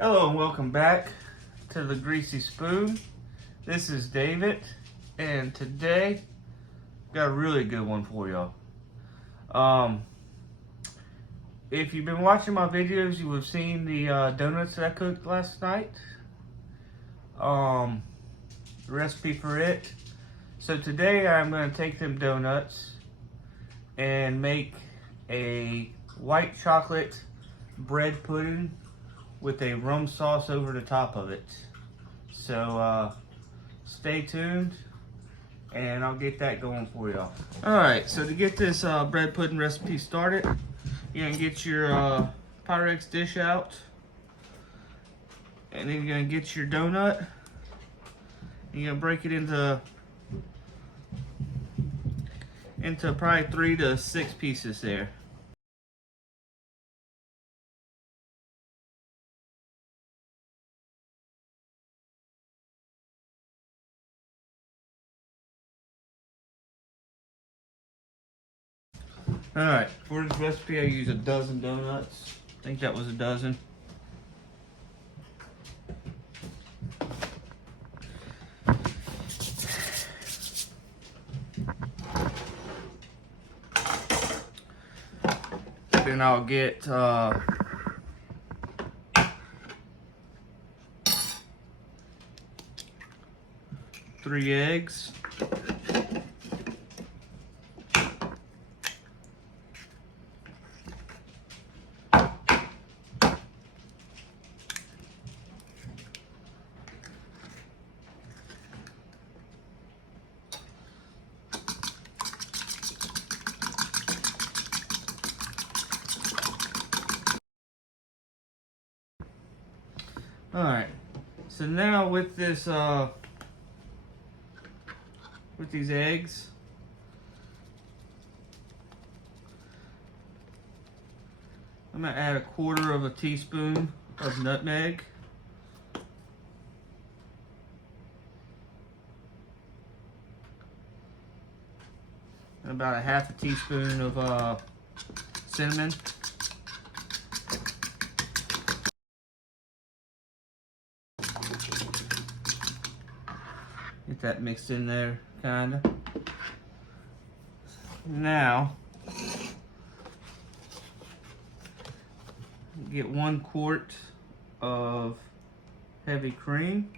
Hello and welcome back to the Greasy Spoon. This is David, and today got a really good one for y'all. If you've been watching my videos, you have seen the donuts that I cooked last night. The recipe for it. So today I'm going to take them donuts and make a white chocolate bread pudding with a rum sauce over the top of it. So stay tuned and I'll get that going for y'all. Alright, so to get this bread pudding recipe started, you're going to get your Pyrex dish out, and then you're going to get your donut, and you're going to break it into probably 3 to 6 pieces there. Alright, for this recipe I use a dozen donuts. I think that was a dozen. Then I'll get 3 eggs. Alright, so now with this, with these eggs, I'm going to add 1/4 teaspoon of nutmeg. And about 1/2 teaspoon of cinnamon. Get that mixed in there, kinda. Now, get 1 quart of heavy cream.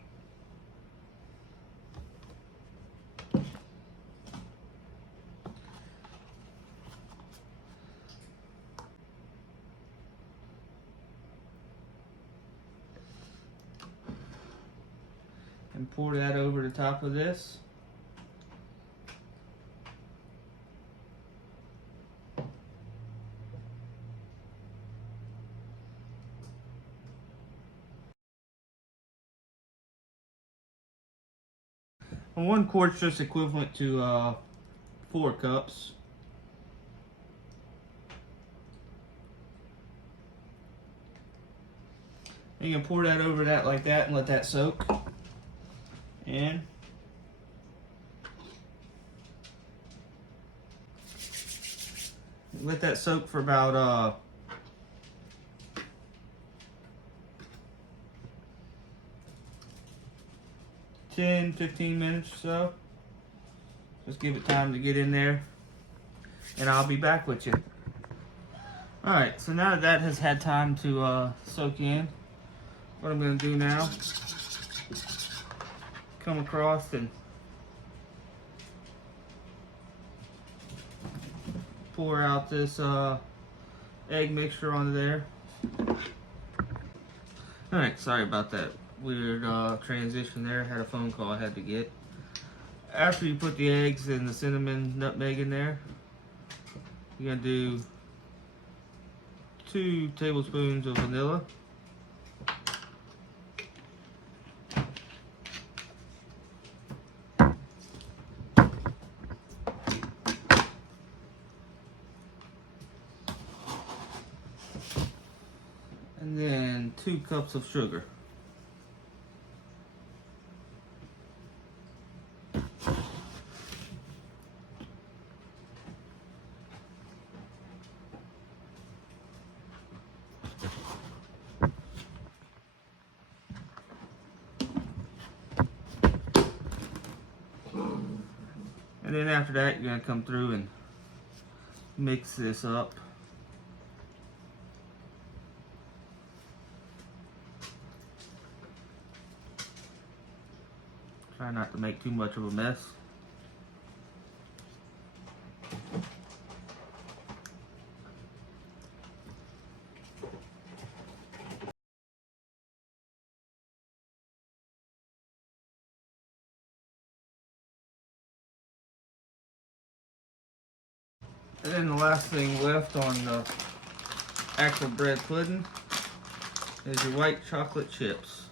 And pour that over the top of this. And 1 quart's just equivalent to 4 cups. And you can pour that over that like that and let that soak. And let that soak for about 10-15 minutes or so. Just give it time to get in there, and I'll be back with you. Alright, so now that has had time to soak in, what I'm going to do now, come across and pour out this egg mixture onto there. Alright, sorry about that weird transition there. Had a phone call I had to get. After you put the eggs and the cinnamon nutmeg in there, you're going to do 2 tablespoons of vanilla. And then 2 cups of sugar. And then after that, you're gonna come through and mix this up. Try not to make too much of a mess. And then the last thing left on the actual bread pudding is your white chocolate chips.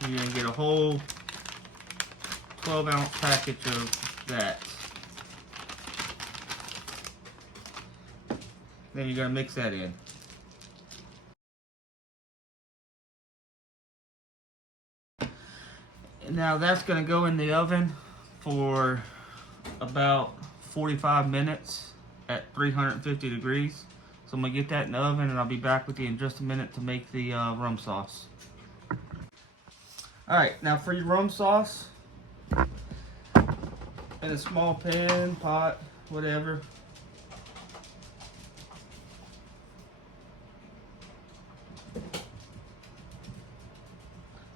You're going to get a whole 12-ounce package of that. Then you're going to mix that in. Now that's going to go in the oven for about 45 minutes at 350 degrees. So I'm going to get that in the oven and I'll be back with you in just a minute to make the rum sauce. Alright, now for your rum sauce, in a small pan, pot, whatever.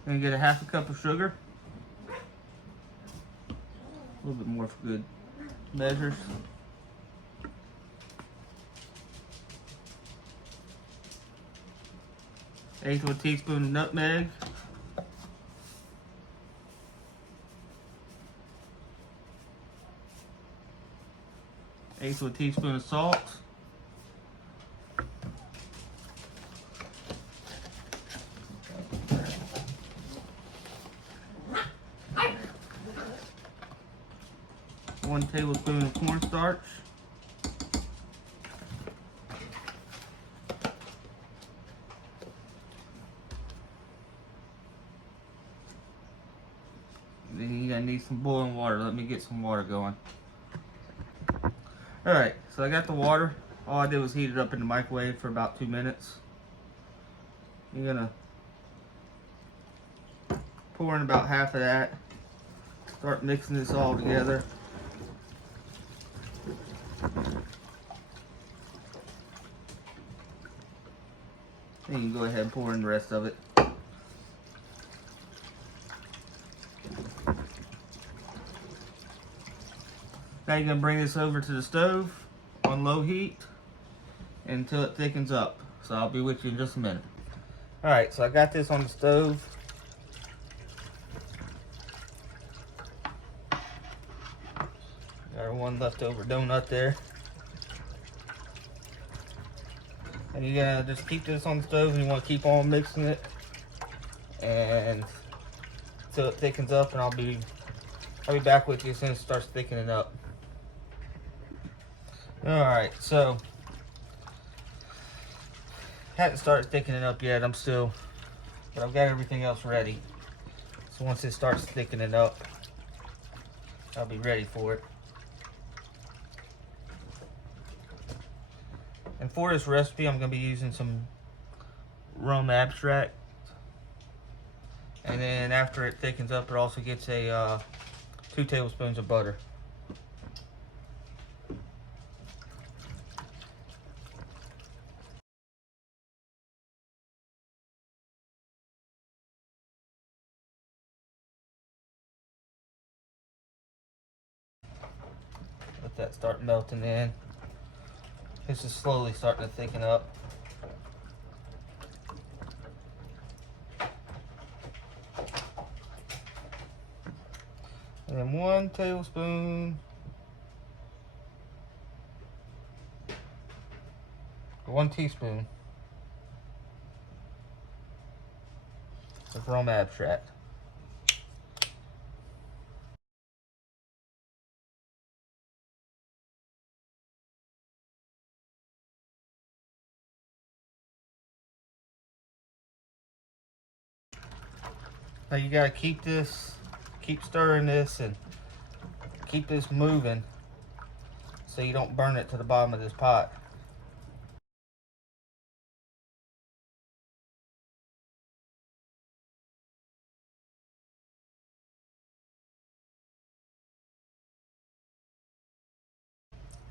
Gonna get a half a cup of sugar. A little bit more for good measures. Eighth of a teaspoon of nutmeg. Eighth of a teaspoon of salt. One tablespoon of cornstarch. Then you're gonna need some boiling water. Let me get some water going. Alright, so I got the water. All I did was heat it up in the microwave for about 2 minutes. You're gonna pour in about half of that. Start mixing this all together. Then you can go ahead and pour in the rest of it. Now you're going to bring this over to the stove on low heat until it thickens up. So I'll be with you in just a minute. Alright, so I got this on the stove. Got our one leftover donut there. And you're gonna just keep this on the stove and you want to keep on mixing it and until it thickens up, and I'll be back with you as soon as it starts thickening up. Alright, so hadn't started thickening up yet, but I've got everything else ready. So once it starts thickening up, I'll be ready for it. And for this recipe, I'm going to be using some rum abstract. And then after it thickens up, it also gets a 2 tablespoons of butter. Let that start melting in. This is slowly starting to thicken up. And then 1 tablespoon, or 1 teaspoon of rum abstract. Now you gotta keep stirring this and keep this moving so you don't burn it to the bottom of this pot.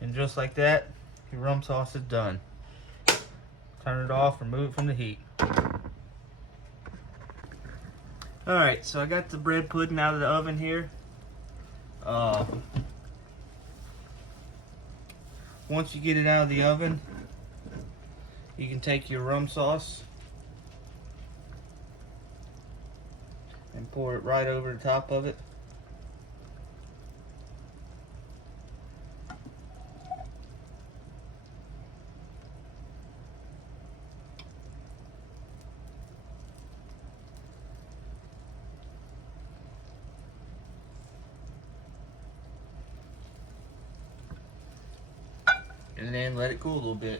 And just like that, your rum sauce is done. Turn it off, remove it from the heat. Alright, so I got the bread pudding out of the oven here. Once you get it out of the oven, you can take your rum sauce and pour it right over the top of it. And then let it cool a little bit.